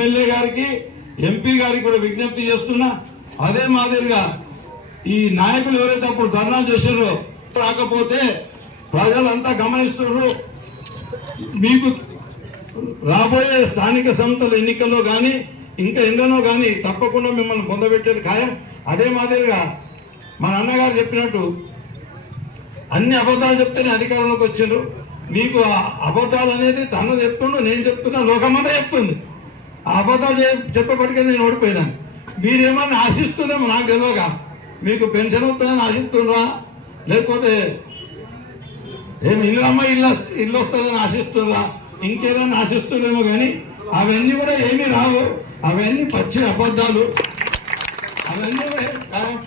MLA గారికి MP గారికి కూడా విజ్ఞప్తి చేస్తున్నా అదే మాదిరిగా ఈ నాయకులు ఎవరైతే అప్పుడు ధర్నా చేసారో రాకపోతే ప్రజలంతా గమనిస్తున్నారు. మీకు రాబోయే స్థానిక సంస్థల ఎన్నికల్లో కానీ ఇంకా ఎన్నో కానీ తప్పకుండా మిమ్మల్ని పొందబెట్టేది ఖాయం. అదే మాదిరిగా మన అన్నగారు చెప్పినట్టు అన్ని అబద్ధాలు చెప్తేనే అధికారంలోకి వచ్చారు మీకు ఆ అబద్ధాలు అనేది తను చెప్తుండు నేను చెప్తున్నా లోకమంతా చెప్తుంది. ఆ అబద్ధాలు చెప్- చెప్పబడికే నేను ఓడిపోయినాను మీరేమన్నా ఆశిస్తుందేమో నాకు తెలియక మీకు పెన్షన్ వస్తుందని ఆశిస్తుండ్రా లేకపోతే ఏమి ఇల్లు అమ్మ ఇల్లు ఇల్లు వస్తుందని ఆశిస్తుండ్రా ఇంకేదైనా ఆశిస్తుందేమో కానీ అవన్నీ కూడా ఏమీ రావు. అవన్నీ పచ్చి అబద్ధాలు. అవన్నీ కా-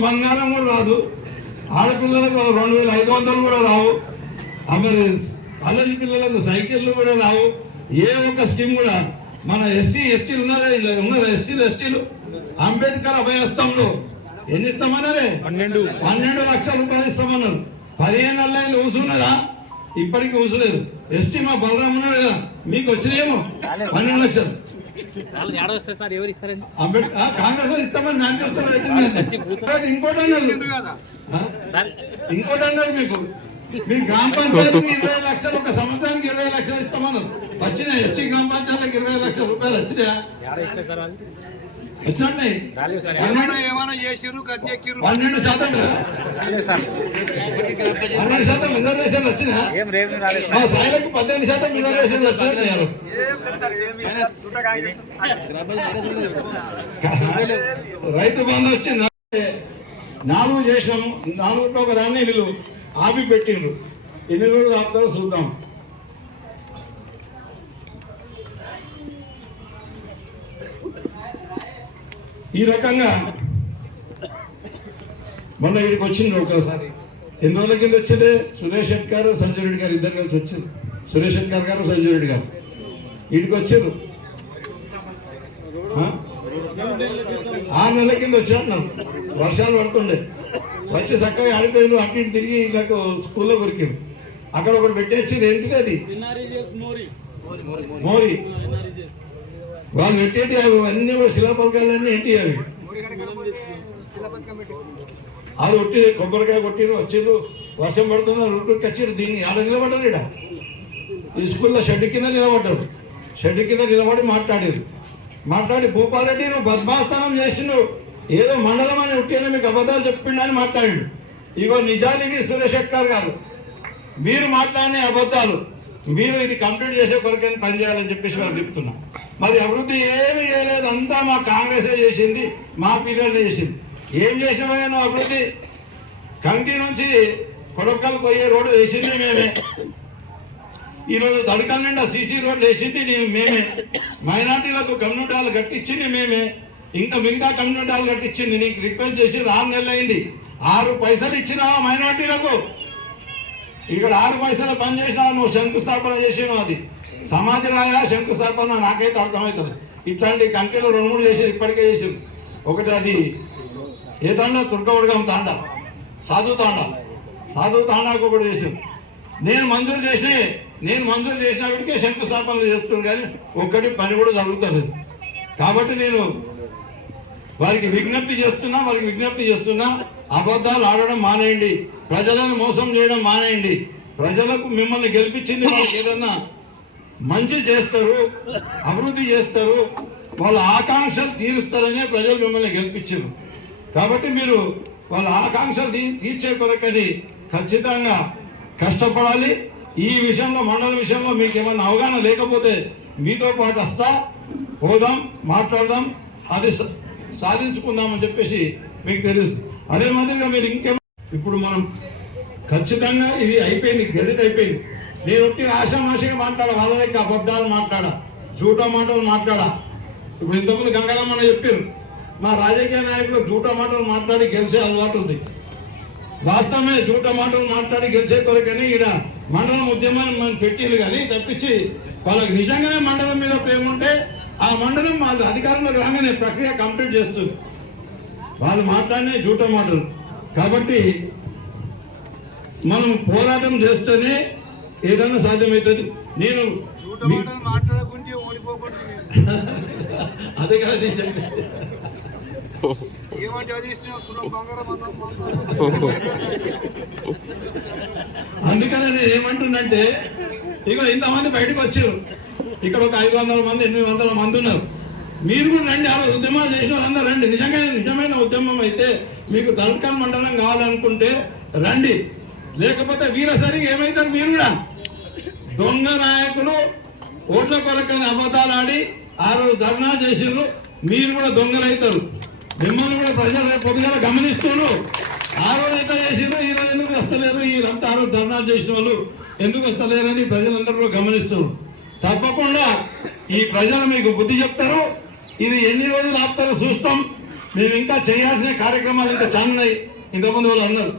బంగారం కూడా రాదు. ఆడపిల్లలకు రెండు వేల ఐదు వందలు కూడా రావు. ఆ మరి కాలేజీ పిల్లలకు సైకిళ్ళు కూడా రావు. ఏ ఒక్క స్కీమ్ కూడా మన ఎస్సీ ఎస్టీలు ఉన్నారా ఉన్నారా ఎస్సీలు ఎస్టీలు? అంబేద్కర్ అభయస్థంలో ఎన్ని ఇస్తామన్నారే? పన్నెండు. పన్నెండు లక్షల రూపాయలు ఇస్తామన్నారు. పదిహేను నెలలు ఊసున్నదా ఇప్పటికీ ఊసలేదు ఎస్టీ మా బలరాం ఉన్నాడు కదా మీకు వచ్చినాయేమో? పన్నెండు లక్షలు. అంబేద్కర్ కాంగ్రెస్ ఇస్తామని నాకు ఇస్తామని ఇంకోటి అన్నారు. ఇంకోటి అన్నారు మీకు. మీ గ్రామ పంచాయతీకి ఇరవై లక్షలు ఒక సంవత్సరానికి ఇరవై లక్షలు ఇస్తామన్నారు. వచ్చిన ఎస్టీ గ్రామ పంచాయతీకి ఇరవై లక్షల రూపాయలు సార్ పన్నెండు శాతం పన్నెండు శాతం రిజర్వేషన్ వచ్చినా మా సాయిలకు పద్దెనిమిది శాతం రిజర్వేషన్ రైతు బంధు వచ్చింది నాలుగు చేసినాం నాలుగులో ఒక దాన్ని వీళ్ళు ఆపి పెట్టిండ్రు ఎన్ని రోజులు ఆపుతారో చూద్దాం. ఈ రకంగా మొన్న ఇక్కడికి వచ్చింది ఒకసారి. ఎన్ని రోజుల కింద వచ్చింది? సురేష్ శెట్ గారు సంజయ్ రెడ్డి గారు ఇద్దరు కలిసి వచ్చింది సురేష్ శెట్ గారు గారు సంజయ్ రెడ్డి గారు. వీడికి వచ్చారు ఆ? ఆరు నెలల కింద వచ్చేస్తున్నాం వర్షాలు పడుతుండే. వచ్చి చక్కగా ఆడిపోయిండు అటు ఇటు తిరిగి నాకు స్కూల్లో కొరికారు అక్కడ ఒకటి పెట్టేసి ఏంటిది అది? మోరీ. వాళ్ళు పెట్టేటి అవి అన్ని శిలాపలకాలన్నీ ఏంటి అవి? వాళ్ళు కొట్టి కొబ్బరికాయ కొట్టిరు వచ్చిర్రు వర్షం పడుతున్న రూట్కి వచ్చిర్రు దీన్ని ఆడ నిలబడ్డారు ఇక్కడ ఈ స్కూల్లో షెడ్ కింద నిలబడ్డారు షెడ్ కింద నిలబడి మాట్లాడారు మాట్లాడి భూపాలరెడ్డి నువ్వు బద్మాస్థానం చేసిండు. ఏదో మండలం అని ఉట్టిన మీకు అబద్ధాలు చెప్పిండని మాట్లాడి ఇగో నిజానికి సురేష్ గారు గారు మీరు మాట్లాడిన అబద్ధాలు మీరు ఇది కంప్లీట్ చేసే కొరకని పనిచేయాలని చెప్పేసి వాళ్ళు చెప్తున్నా. మరి అభివృద్ధి ఏమి చేయలేదు అంతా మా కాంగ్రెసే చేసింది మా పీరియడ్ చేసింది. ఏం చేసినామయ్యా నువ్వు అభివృద్ధి? కంటి నుంచి కొడకలు పోయే రోడ్డు వేసింది మేమే. ఈరోజు దడకల్ నిండా సీసీ రోడ్లు వేసింది మేమే. మైనార్టీలకు కమ్యూనిటీ కట్టించింది మేమే. ఇంకా మిగతా కమ్యూనిటీ కట్టించింది నీకు రిక్వెస్ట్ చేసి ఆరు నెలలు అయింది. ఆరు పైసలు ఇచ్చినావా మైనార్టీలకు. ఇక్కడ ఆరు పైసలు పని చేసినావు నువ్వు శంకుస్థాపన చేసినావు అది. సమాధి రాయా శంకుస్థాపన నాకైతే అర్థమవుతుంది. ఇట్లాంటి కంట్రీలో రెండు మూడు చేసి ఇప్పటికే చేసింది ఒకటి అది ఏ తాండా? తుర్కవర్గం తాండా. సాధు తాండా. సాధు తాండాకు ఒకటి చేసింది నేను మంజూరు చేసి నేను మంజూరు చేసినప్పటికే శంకుస్థాపనలు చేస్తున్నాను కానీ ఒక్కటి పని కూడా జరుగుతుంది కాబట్టి నేను వారికి విజ్ఞప్తి చేస్తున్నా వారికి విజ్ఞప్తి చేస్తున్నా అబద్ధాలు ఆడడం మానేయండి. ప్రజలను మోసం చేయడం మానేయండి. ప్రజలకు మిమ్మల్ని గెలిపించింది వాళ్ళకి ఏదన్నా మంచి చేస్తారు అభివృద్ధి చేస్తారు వాళ్ళ ఆకాంక్షలు తీరుస్తారనే ప్రజలు మిమ్మల్ని గెలిపించారు. కాబట్టి మీరు వాళ్ళ ఆకాంక్షలు తీ తీర్చే కొరకని ఖచ్చితంగా కష్టపడాలి. ఈ విషయంలో మండల విషయంలో మీకు ఏమన్నా అవగాహన లేకపోతే మీతో పాటు వస్తా. పోదాం మాట్లాడదాం అది సాధించుకుందామని చెప్పేసి మీకు తెలుసు. అదే మాదిరిగా మీరు ఇంకేమో ఇప్పుడు మనం ఖచ్చితంగా ఇది అయిపోయింది గెజెట్ అయిపోయింది. నేను ఒట్టి ఆశామాషగా మాట్లాడ వాళ్ళ యొక్క అబద్ధాలు మాట్లాడా జూటా మాటలు మాట్లాడా. ఇప్పుడు ఇంతకుముందు గంగారమ్మని చెప్పారు మా రాజకీయ నాయకులు జూటా మాటలు మాట్లాడి గెలిచే అలవాటు ఉంది. వాస్తవమే జూట మాటలు మాట్లాడి గెలిచే కొరకని ఈడ మండలం ఉద్యమాన్ని మనం పెట్టింది కానీ తప్పించి వాళ్ళకి నిజంగానే మండలం మీద ప్రేమ ఉంటే ఆ మండలం వాళ్ళ అధికారంలోకి రాగానే ప్రక్రియ కంప్లీట్ చేస్తుంది. వాళ్ళు మాట్లాడిన జూట మాటలు. కాబట్టి మనం పోరాటం చేస్తేనే ఏదైనా సాధ్యమవుతుంది నేను అదే కదా నేను చెప్పేది. అందుకని నేను ఏమంటున్నంటే ఇక ఇంతమంది బయటకు వచ్చారు. ఇక్కడ ఒక ఐదు వందల మంది ఎనిమిది వందల మంది ఉన్నారు. మీరు కూడా రండి ఆ ఉద్యమాలు చేసిన వాళ్ళందరూ రండి. నిజంగా నిజమైన ఉద్యమం అయితే మీకు దళకన్ మండలం కావాలనుకుంటే రండి. లేకపోతే వీరసరి ఏమైతారు మీరు కూడా? దొంగ నాయకులు ఓట్ల కొరకని అబద్ధాలు ఆడి ఆ రోజు ధర్నా చేసిండ్రు మీరు కూడా దొంగలైతారు. మిమ్మల్ని కూడా ప్రజలు పొద్దుగా పొద్దుగల గమనిస్తున్నారు. ఆ రోజు ఎంత చేసిండ్రు ఈ రోజు ఎందుకు వస్తలేరు? ఈ ఆ రోజు ధర్నా చేసిన వాళ్ళు ఎందుకు వస్తలేరని ప్రజలందరూ కూడా గమనిస్తున్నారు. తప్పకుండా ఈ ప్రజలు మీకు బుద్ధి చెప్తారు. ఇది ఎన్ని రోజులు ఆపుతారో చూస్తాం. మేము ఇంకా చేయాల్సిన కార్యక్రమాలు ఇంకా చాలున్నాయి ఇంతకుముందు వాళ్ళు అన్నారు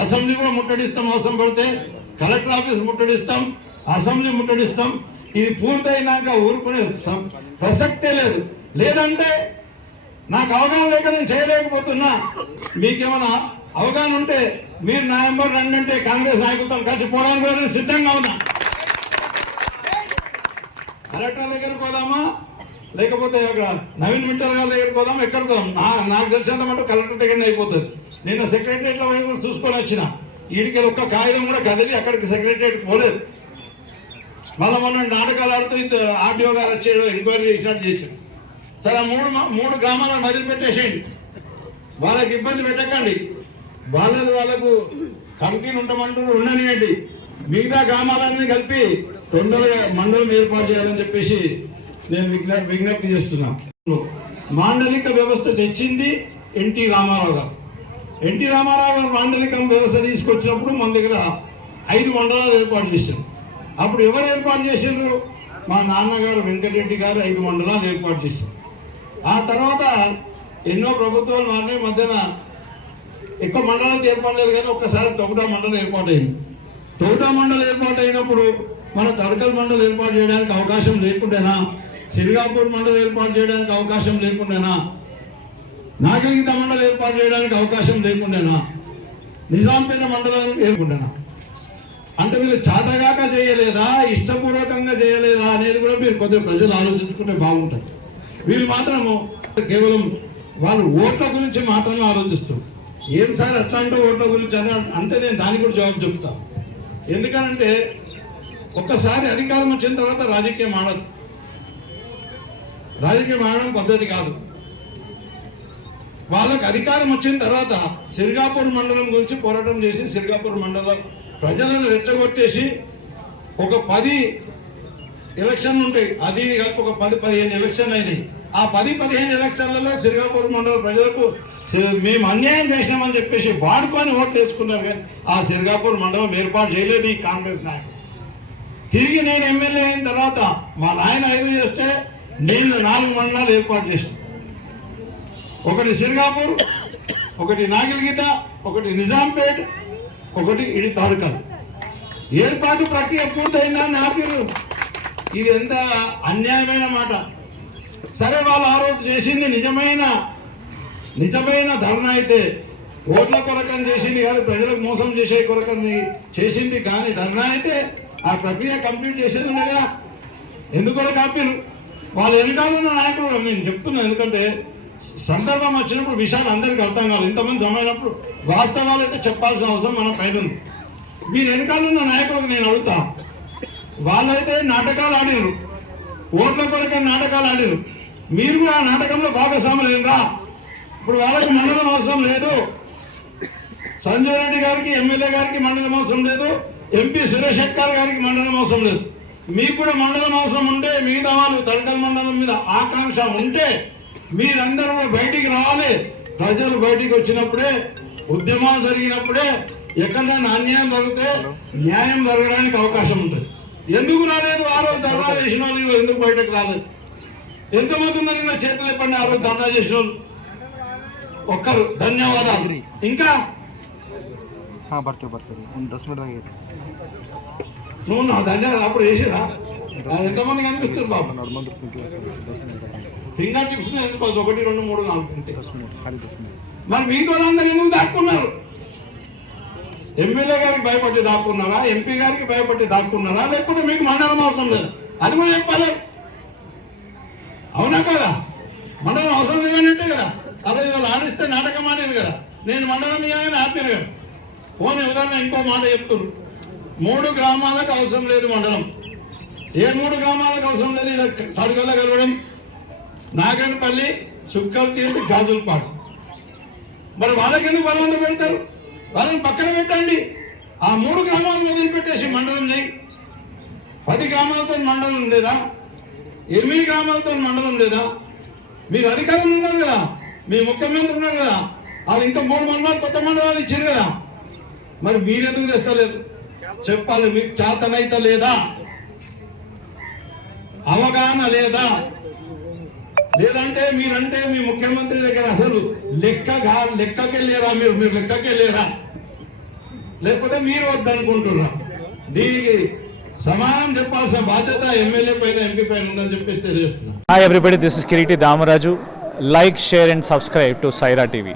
అసెంబ్లీ కూడా ముట్టడిస్తాం అవసరం పడితే కలెక్టర్ ఆఫీస్ ముట్టడిస్తాం అసెంబ్లీ ముట్టడిస్తాం. ఇది పూర్తయినాక ఊరుకునే ప్రసక్తే లేదు. లేదంటే నాకు అవగాహన లేక నేను చేయలేకపోతున్నా. మీకేమైనా అవగాహన ఉంటే మీరు నా ఎంబర్ రండి అంటే కాంగ్రెస్ నాయకులతో కలిసి పోవడానికి కూడా నేను సిద్ధంగా ఉన్నా. కలెక్టర్ దగ్గరికి పోదామా? లేకపోతే అక్కడ నవీన్ మిట్టర్ గారి దగ్గరికి పోదాం ఎక్కడ పోదాం? నా నాకు తెలిసినంత మటు కలెక్టర్ దగ్గరనే అయిపోతుంది. నిన్న సెక్రటరియట్ల వైపు కూడా చూసుకొని వచ్చిన. వీడికి ఒక్క కాగితం కూడా కదిలి అక్కడికి సెక్రటరియట్ పోలేదు. మళ్ళీ మొన్న నాటకాలు ఆడుతూ ఆర్టీఓ గారు వచ్చేయడం ఎంక్వైరీ స్టార్ట్ చేశాడు సరే మూడు మూడు గ్రామాలను వదిలిపెట్టేసేయండి. వాళ్ళకి ఇబ్బంది పెట్టకండి. వాళ్ళది వాళ్ళకు కమిటీలు ఉండమంటూ ఉండనియండి. మిగతా గ్రామాలన్నీ కలిపి తొందరగా మండలం ఏర్పాటు చేయాలని చెప్పేసి నేను విజ్ఞ- విజ్ఞప్తి చేస్తున్నా. మాండలిక వ్యవస్థ తెచ్చింది ఎన్టీ రామారావు గారు. ఎన్టీ రామారావు గారు మాండలికం వ్యవస్థ తీసుకొచ్చినప్పుడు మన దగ్గర ఐదు మండలాలు ఏర్పాటు చేశారు. అప్పుడు ఎవరు ఏర్పాటు చేశారు? మా నాన్నగారు వెంకటరెడ్డి గారు ఐదు మండలాలు ఏర్పాటు చేశారు. ఆ తర్వాత ఎన్నో ప్రభుత్వాలు మారిన మధ్యన ఎక్కువ మండలాలు ఏర్పడలేదు కానీ ఒక్కసారి తొగుటా మండలం ఏర్పాటైంది తొగుటా మండలం ఏర్పాటు అయినప్పుడు మన తడకల్ మండలి ఏర్పాటు చేయడానికి అవకాశం లేకుండానా? సిరిగాపూర్ మండలి ఏర్పాటు చేయడానికి అవకాశం లేకుండానా? నాగరికత మండలి ఏర్పాటు చేయడానికి అవకాశం లేకుండానా? నిజాంపేట మండలం ఏర్పడినా? అంటే మీరు చాతగాక చేయలేదా? ఇష్టపూర్వకంగా చేయలేదా అనేది కూడా మీరు కొద్దిగా ప్రజలు ఆలోచించుకుంటే బాగుంటుంది. వీళ్ళు మాత్రము కేవలం వాళ్ళు ఓట్ల గురించి మాత్రమే ఆలోచిస్తారు ఏం సార్ అట్లా అంటే ఓట్ల గురించి అని అంటే నేను దానికి కూడా జవాబు చెప్తాను ఎందుకనంటే ఒక్కసారి అధికారం వచ్చిన తర్వాత రాజకీయం ఆడదు. రాజకీయం ఆడడం పద్ధతి కాదు. వాళ్ళకు అధికారం వచ్చిన తర్వాత సిరిగాపూర్ మండలం గురించి పోరాటం చేసి సిరిగాపూర్ మండలం ప్రజలను రెచ్చగొట్టేసి ఒక పది ఎలక్షన్లు ఉంటాయి అది ఇది కలిపి ఒక పది పదిహేను ఎలక్షన్లు అయినాయి. ఆ పది పదిహేను ఎలక్షన్లలో సిరిగాపూర్ మండల ప్రజలకు మేము అన్యాయం చేసినామని చెప్పేసి వాడుకొని ఓట్లు వేసుకున్నారు కానీ ఆ సిరిగాపూర్ మండలం ఏర్పాటు చేయలేదు ఈ కాంగ్రెస్ నాయకులు. తిరిగి నేను ఎమ్మెల్యే అయిన తర్వాత మా నాయన ఐదు చేస్తే నేను నాలుగు మండలాలు ఏర్పాటు చేసిన ఒకటి సిరిగాపూర్ ఒకటి నాగిల్గిత ఒకటి నిజాంపేట్ ఒకటి ఇడి తాలూకాలు. ఏర్పాటు ప్రక్రియ పూర్తయిందా నాకు ఇది ఎంత అన్యాయమైన మాట. సరే వాళ్ళు ఆ రోజు చేసింది నిజమైన నిజమైన ధర్నా అయితే ఓట్ల కొరకని చేసింది కాదు ప్రజలకు మోసం చేసే కొరకని చేసింది కానీ ధర్నా అయితే ఆ ప్రక్రియ కంప్లీట్ చేసేది ఉండగా ఎందుకు కాపీలు? వాళ్ళు వెనకాల ఉన్న నాయకులు నేను చెప్తున్నా ఎందుకంటే సందర్భం వచ్చినప్పుడు విషయాలు అందరికీ అర్థం కాదు ఇంతమంది జమైనప్పుడు వాస్తవాలు అయితే చెప్పాల్సిన అవసరం మన పైన ఉంది. మీరు వెనకాల ఉన్న నాయకులకు నేను అడుగుతా. వాళ్ళైతే నాటకాలు ఆడారు. ఓట్ల కొరకు నాటకాలు ఆడారు. మీరు కూడా ఆ నాటకంలో భాగస్వాములు ఏందా ఇప్పుడు వాళ్ళకి మండలం అవసరం లేదు. సంజయ్ రెడ్డి గారికి ఎమ్మెల్యే గారికి మండలం అవసరం లేదు. ఎంపీ సురేష్ శెట్కర్ గారికి మండలం అవసరం లేదు. మీకు కూడా మండలం అవసరం ఉంటే మిగతా వాళ్ళు తడకల మండలం మీద ఆకాంక్ష ఉంటే మీరందరూ కూడా బయటికి రావాలి. ప్రజలు బయటికి వచ్చినప్పుడే ఉద్యమాలు జరిగినప్పుడే ఎక్కడైనా అన్యాయం జరిగితే న్యాయం జరగడానికి అవకాశం ఉంటుంది. ఎందుకు రాలేదు? ఆ రోజు ధర్నా చేసిన వాళ్ళు ఎందుకు బయటకు రాలేదు? ఎంతమంది ఉన్నారు? చేతులు ఎప్పండి ఆ రోజు ధర్నా చేసిన వాళ్ళు? ఒక్కరు. ధన్యవాదాలు. ఇంకా ಹಾಂ ಬರ್ತೀವಿ ಬರ್ತೀವಿ. ಒಂದು ದಸ್ ಮಿನಿಟ್ದಾಗ ಐತೆ నువ్వు నా ధన్యాలు అప్పుడు వేసిరా ఎంతమంది కనిపిస్తుంది బాబు నడు మంది దస్ ಮಿನಿಟ್ ఫింగర్ ఒకటి రెండు మూడు నాలుగు మరి మీకు వాళ్ళందరూ ఎందుకు దాక్కున్నారు ఎమ్మెల్యే గారికి భయపడి దాక్కున్నారా ఎంపీ గారికి భయపడి దాక్కున్నారా లేకపోతే మీకు మండలం అవసరం లేదు అది కూడా చెప్పాలి అవునా కదా మండలం అవసరం లేదనంటే కదా అదే ఇవాళ ఆడిస్తే నాటకం ఆడేది కదా నేను మండలం ఇవ్వగానే ఆపాను కదా పోనీ ఉదాహరణ ఇంకో మాట చెప్తున్నారు మూడు గ్రామాలకు అవసరం లేదు మండలం. ఏ మూడు గ్రామాలకు అవసరం లేదు ఇలా తడుకల్ల కలవడం నాగన్పల్లి సుక్కల్ తీర్చి గాజులపాడు మరి వాళ్ళకి ఎందుకు బలవంతం పెడతారు? వాళ్ళని పక్కన పెట్టండి. ఆ మూడు గ్రామాలను వదిలిపెట్టేసి మండలం చేయి పది గ్రామాలతో మండలం లేదా? ఎనిమిది గ్రామాలతో మండలం లేదా? మీరు అధికారంలో ఉన్నారు కదా. మీ ముఖ్యమంత్రి ఉన్నారు కదా. వాళ్ళు ఇంకా మూడు మండలాలు కొత్త మండలాలు ఇచ్చారు కదా. మరి మీరెందుకు తెస్తలేదు చెప్పాలి మీకు చేతనైతే లేదా? అవగాహన లేదా? లేదంటే మీరంటే మీ ముఖ్యమంత్రి దగ్గర అసలు లెక్కగా లెక్కకే లేరా మీరు? మీరు లెక్కకే లేరా లేకపోతే మీరు వద్దనుకుంటున్నారా దీనికి సమానం చెప్పాల్సిన బాధ్యత ఎమ్మెల్యే పైన ఎంపీ పైన ఉందని చెప్పేసి తెలియజేస్తున్నా. Everybody this is Kiriti Damaraju like share and subscribe to Saira TV